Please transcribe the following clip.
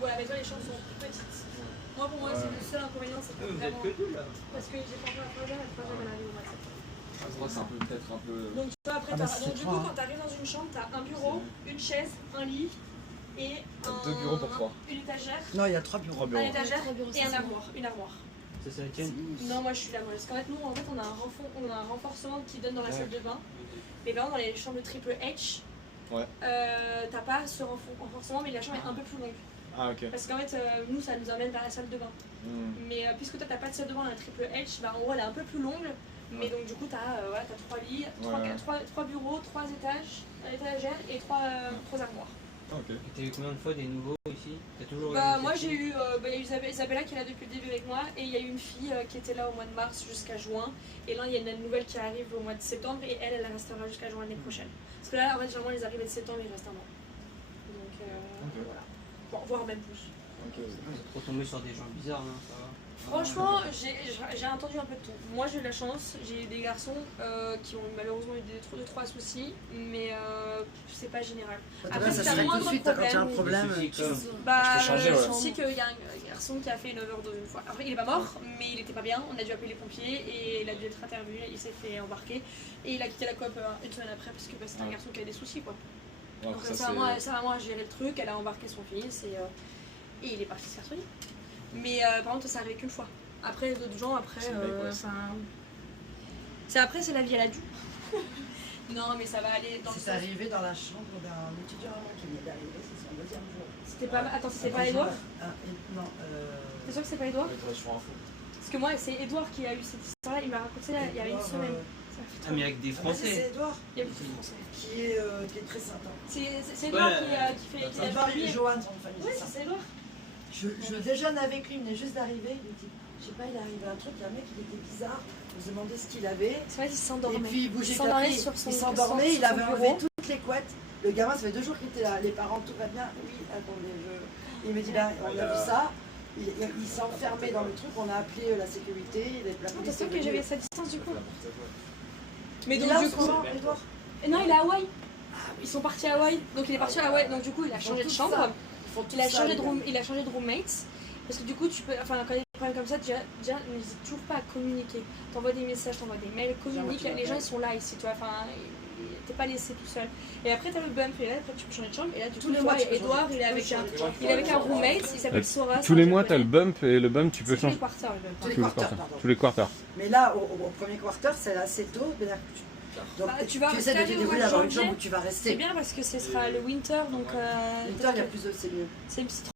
voilà, mais toi les chambres sont petites. Moi pour moi c'est le seul inconvénient, c'est que Vous êtes vraiment... que deux là. Parce que j'ai pas encore la troisième elle arrive au mois de septembre. Moi, c'est peut-être un peu. Donc tu vois après, donc du coup quand t'arrives dans une chambre, t'as un bureau, une chaise, un lit et Deux bureaux pour trois. une étagère. Non, il y a 3 bureaux. Un étagère et un armoire, une armoire. Ça c'est la tienne. Non, moi je suis là, moi. Parce qu'en fait, nous, on a un renforcement qui donne dans la salle de bain. Mais par exemple, dans les chambres de triple H, t'as pas ce renforcement, mais la chambre est un peu plus longue. Ah, ok. Parce qu'en fait, nous, ça nous emmène vers la salle de bain. Mais puisque toi, t'as pas de salle de bain dans la triple H, bah en gros, elle est un peu plus longue. Mais donc, du coup, t'as 3 lits, 3 bureaux, 3 étages, un étagère et 3 armoires. Ok. T'as eu combien de fois des nouveaux ici? T'as toujours Moi j'ai eu, y a eu Isabella qui est là depuis le début avec moi et il y a eu une fille qui était là au mois de mars jusqu'à juin et là il y a une nouvelle qui arrive au mois de septembre et elle restera jusqu'à juin l'année prochaine. Parce que là en fait généralement les arrivées de septembre ils restent un an. Donc voilà. Bon, voire même plus. C'est trop tombé sur des gens bizarres, hein, ça va. Franchement, j'ai entendu un peu de tout. Moi j'ai eu de la chance, j'ai eu des garçons qui ont malheureusement eu 2-3 soucis, mais c'est pas général. Après, ça serait tout de suite quand il y a un problème. Je sais qu'il y a un garçon qui a fait une overdose une fois. Après il est pas mort, mais il était pas bien, on a dû appeler les pompiers et il a dû être interviewé, il s'est fait embarquer et il a quitté la coop une semaine après parce que c'était un garçon qui avait des soucis quoi. Donc ça vraiment a géré le truc, elle a embarqué son fils et il est parti se faire soigner. Mais par contre ça arrivé qu'une fois. Après d'autres gens après c'est la vie à la dure. Non mais ça va aller dans le sens. C'est arrivé dans la chambre d'un étudiant à moi qui venait d'arriver, c'est son deuxième jour. C'était pas... Attends, c'était pas Edouard? Non. T'es sûr que c'est pas Edouard? Parce que moi c'est Edouard qui a eu cette histoire là, il m'a raconté il y a une semaine. Ah mais avec des Français. C'est Edouard. Il y a beaucoup de Français. Qui est très sympa. C'est Edouard qui fait... Edouard et Johan son famille. Oui c'est Edouard. Je déjeune avec lui, il venait juste d'arriver, il me dit, je sais pas, il est arrivé un truc, il y a un mec, il était bizarre, on se demandait ce qu'il avait. C'est vrai qu'il s'endormait. Et puis il bougeait il s'endormait, il avait enlevé toutes les couettes. Le gamin, ça fait 2 jours qu'il était là, les parents, tout va bien. Oui, attendez, il me dit, là, on a vu ça, il s'est enfermé dans le truc, on a appelé la sécurité, la police. T'es sûr que j'avais sa distance du coup? Mais donc du coup, Edouard. Non, il est à Hawaï. Ils sont partis à Hawaï, donc il est parti à Hawaï, donc du coup il a changé de chambre. Il a changé de roommates parce que du coup tu peux, enfin quand il y a des problèmes comme ça déjà n'hésite toujours pas à communiquer. T'envoies des messages, t'envoies des mails, communique, les gens ils sont là ici, tu vois, enfin t'es pas laissé tout seul. Et après t'as le bump et là après tu peux changer de chambre et là du coup Edouard il est avec un roommate, il s'appelle Sora. Tous les mois t'as le bump et le bump tu peux changer. Tous les quarters. Mais là au premier quarter c'est assez tôt, donc tu essaies de te débrouiller d'avoir une chambre où tu vas rester. C'est bien parce que ce sera le winter donc. Winter il y a plus de c'est mieux. C'est